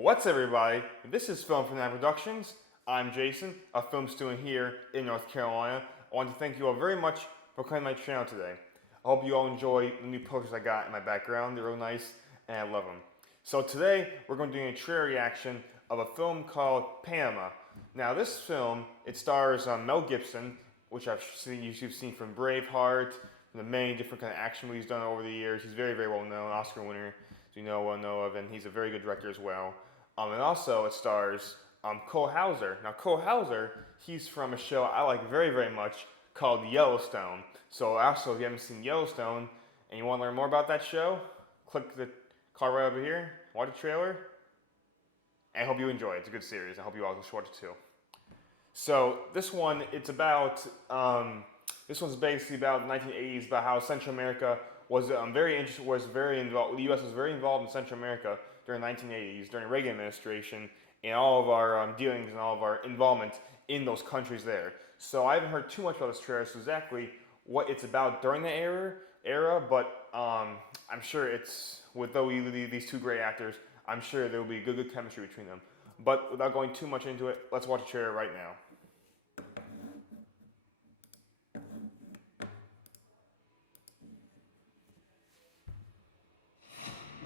What's everybody? This is Film Fanatic Productions. I'm Jason, a film student here in North Carolina. I want to thank you all very much for coming to my channel today. I hope you all enjoy the new posters I got in my background. They're real nice and I love them. So today we're going to do a trailer reaction of a film called Panama. Now this film, it stars Mel Gibson, which you've seen from Braveheart, from the many different kind of action movies done over the years. He's very, very well known, Oscar winner, as you know of, and he's a very good director as well. And also it stars Cole Hauser. Now Cole Hauser, he's from a show I like very, very much called Yellowstone. So also, if you haven't seen Yellowstone and you want to learn more about that show, click the card right over here, watch the trailer, and I hope you enjoy it. It's a good series. I hope you all should watch it too. So this one, it's about, this one's basically about the 1980s, about how Central America was very involved, the U.S. was very involved in Central America during the 1980s, during the Reagan administration, and all of our dealings and all of our involvement in those countries there. So I haven't heard too much about this trailer, so exactly what it's about during the era, but I'm sure it's, with these two great actors, I'm sure there will be good chemistry between them. But without going too much into it, let's watch the trailer right now.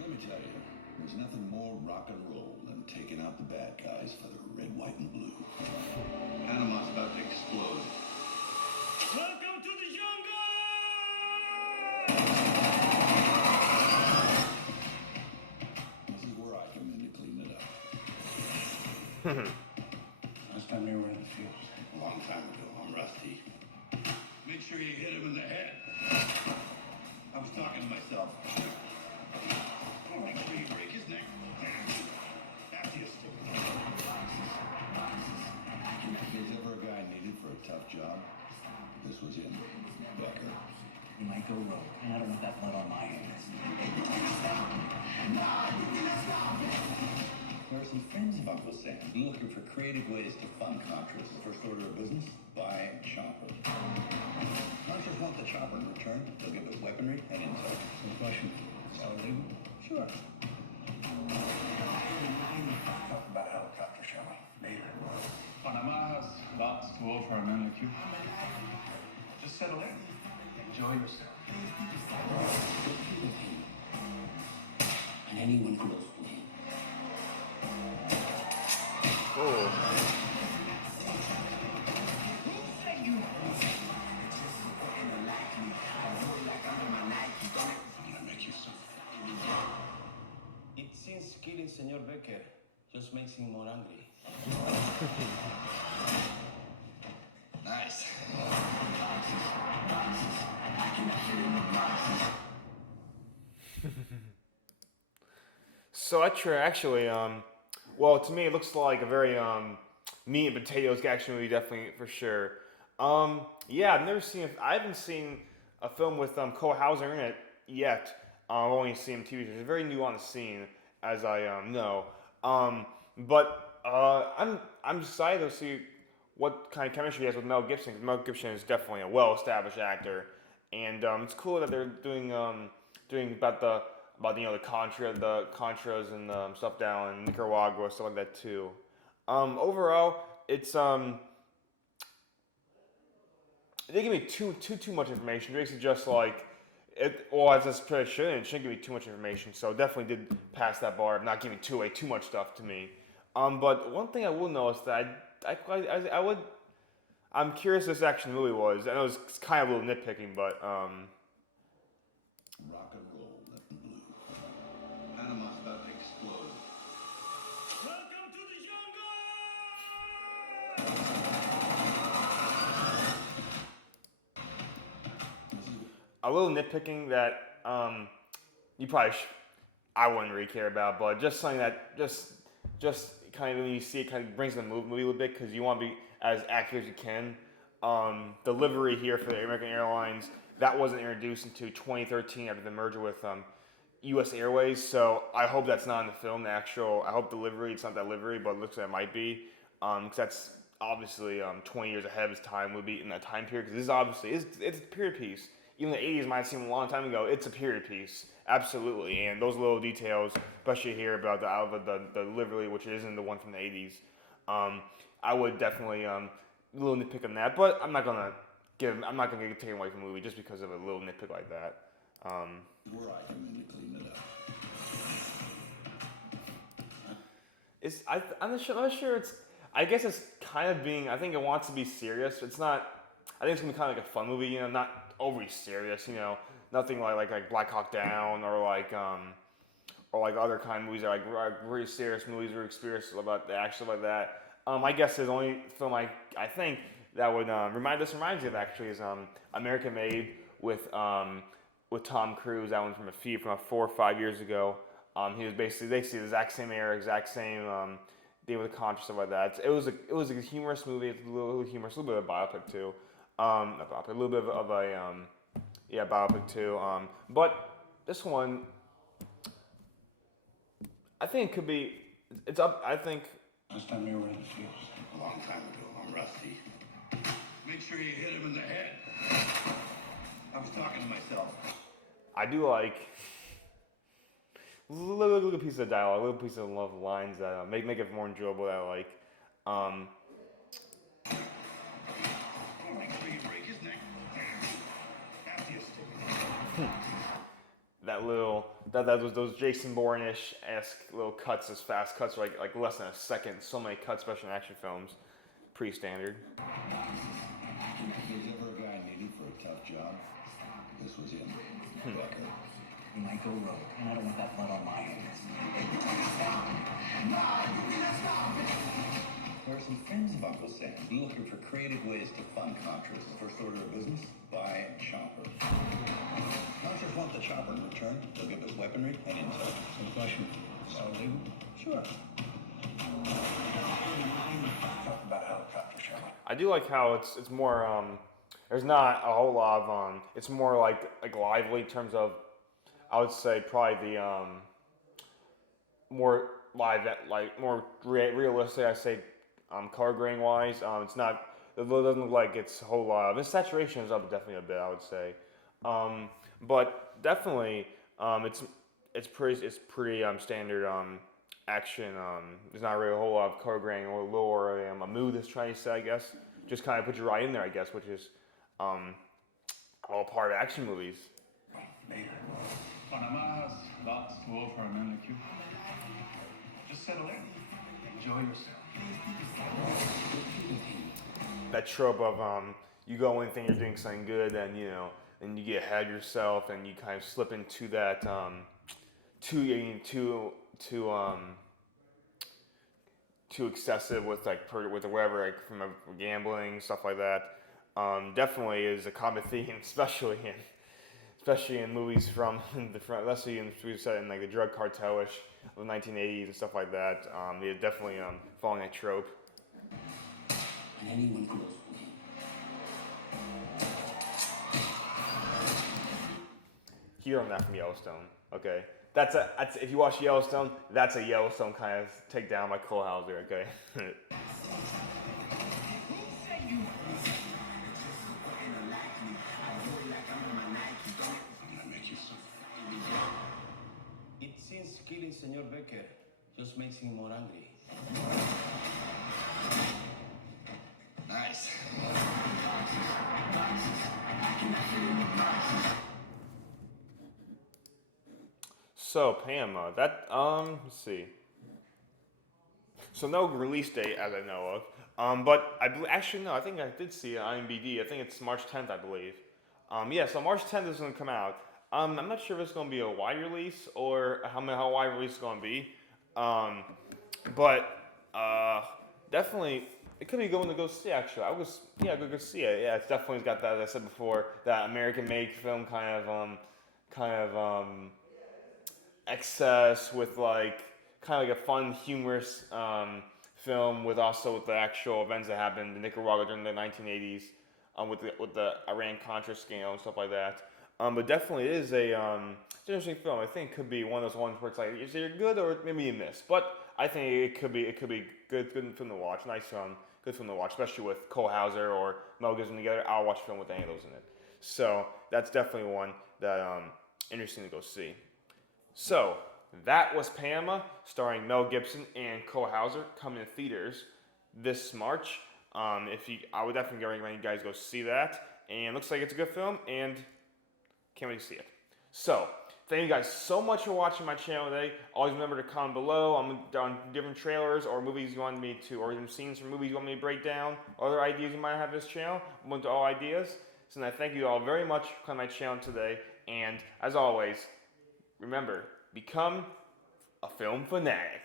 Let me tell you, there's nothing more rock and roll than taking out the bad guys for the red, white, and blue. Panama's about to explode. Welcome to the jungle! This is where I come in to clean it up. Last time you were in the field. A long time ago, I'm rusty. Make sure you hit him in the head. I was talking to myself. Make sure you break his neck. After you stick. If there's ever a guy needed for a tough job, this was him. Becker. You might go rogue, and I don't want that blood on my hands. There are some friends of Uncle Sam looking for creative ways to fund Contras. First order of business, buy chopper. Contras want the chopper in return. They'll give us weaponry and intel. No question. Sound legal? Sure. Talk about helicopter, shall we? Later. Panama has lots to offer a man like you. Just settle in. Enjoy yourself. And anyone close to him. Oh. It seems killing Senor Becker just makes him more angry. Nice. So that trailer actually, well, to me it looks like a very meat and potatoes action movie, definitely for sure. Yeah, I haven't seen a film with Cole Hauser in it yet. I've only seen TV shows. He's very new on the scene, as I know. But I'm excited to see what kind of chemistry he has with Mel Gibson. 'Cause Mel Gibson is definitely a well-established actor, and it's cool that they're doing about the Contras and stuff down in Nicaragua, stuff like that too. Overall, it's they didn't give me too much information. Basically, just like it. Well, as this trailer shouldn't give me too much information. So definitely did pass that bar of not giving too much stuff to me. But one thing I will notice that I'm curious this action movie was. I know it's kind of a little nitpicking, but Rock and roll, red and blue. Panama's about to explode. Welcome to the jungle! a little nitpicking that you probably I wouldn't really care about, but just something that just kind of when you see it kind of brings the movie a little bit because you want to be as accurate as you can. The livery here for the American Airlines that wasn't introduced until 2013 after the merger with U.S. Airways, so I hope that's not in the film. I hope the livery it's not that livery, but it looks like it might be because that's obviously 20 years ahead of its time would be in that time period because this is obviously it's a period piece. even the 80s might seem a long time ago, it's a period piece, absolutely. And those little details, especially here about the delivery, which isn't the one from the 80s, I would definitely little nitpick on that. But I'm not gonna get taken away from the movie just because of a little nitpick like that. Where I come in to clean it up. I'm not sure. I guess it's kind of being. I think it wants to be serious. It's not. I think it's gonna be kind of like a fun movie. Not overly serious. Nothing like Black Hawk Down or like other kind of movies that are like really serious movies or experience about the action like that. I guess the only film I think that would reminds me of actually is American Made with Tom Cruise. That one from from 4 or 5 years ago. He was basically they see the exact same era, exact same day with the conscious stuff like that. It was a humorous movie. It's a little humorous, a little bit of a biopic too. Not biopic, a little bit of a biopic too. But this one, I think it could be. It's up. I think. Last time you were in the field? A long time ago. I'm rusty. Make sure you hit him in the head. I was talking to myself. I do like little piece of dialogue, little piece of lines that make it more enjoyable. That I like. Make sure you break his neck. After you stick it. Those Jason Bourne-ish-esque little cuts, as fast cuts, like less than a second. So many cuts, especially in action films, pretty standard. If there's ever a guy needed for a tough job, this was him. Becker. You might go rogue, and I don't want that blood on my hands. There are some friends of Uncle Sam looking for creative ways to fund Contras. First order of business, buy chopper. Contras want the chopper in return. They'll give us weaponry and intel. Some question. So legal? Sure. Talk about helicopters, shall we? I do like how it's more there's not a whole lot of it's more like lively in terms of I would say probably the more live more realistic I say color grading wise it's not it doesn't look like it's a whole lot of its saturation is up definitely a bit I would say but definitely it's pretty standard action. There's not really a whole lot of color grading or lore or a mood that's trying to say I guess just kind of put you right in there I guess which is all part of action movies. Later. Panama has lots to offer a man like you. Just settle in. Enjoy yourself. That trope of you go in thinking you're doing something good and and you get ahead of yourself and you kind of slip into that too excessive with with whatever like from gambling stuff like that. Definitely is a common theme, especially in movies especially in movies set in like the drug cartel-ish of the 1980s and stuff like that. They're definitely following that trope. And anyone who goes. You learned that from Yellowstone, okay? That's if you watch Yellowstone, that's a Yellowstone kind of takedown by Cole Hauser, okay? It seems killing Senor Becker just makes him more angry. Nice. So Panama, let's see. So no release date as I know of. But actually no, I think I did see it on IMDb. I think it's March 10th, I believe. So March 10th is going to come out. I'm not sure if it's going to be a wide release or how wide release it's going to be. But definitely it could be going to go see. Actually, go see it. Yeah, it's definitely got that. As I said before, that American-made film kind of excess with kind of like a fun, humorous film with the actual events that happened in Nicaragua during the 1980s with the Iran-Contra scandal and stuff like that. But definitely it is it's an interesting film. I think it could be one of those ones where it's like is it good or maybe you miss. But I think it could be good film to watch. Nice good film to watch, especially with Cole Hauser or Mel Gibson together. I'll watch a film with any of those in it. So that's definitely one that interesting to go see. So that was Panama, starring Mel Gibson and Cole Hauser, coming to theaters this March. I would definitely recommend you guys go see that. And looks like it's a good film, and can't wait to see it. So thank you guys so much for watching my channel today. Always remember to comment below on different trailers or movies you want me to, or some scenes from movies you want me to break down, or other ideas you might have for this channel. I'm open to all ideas. So I thank you all very much for coming to my channel today. And as always, remember, become a film fanatic.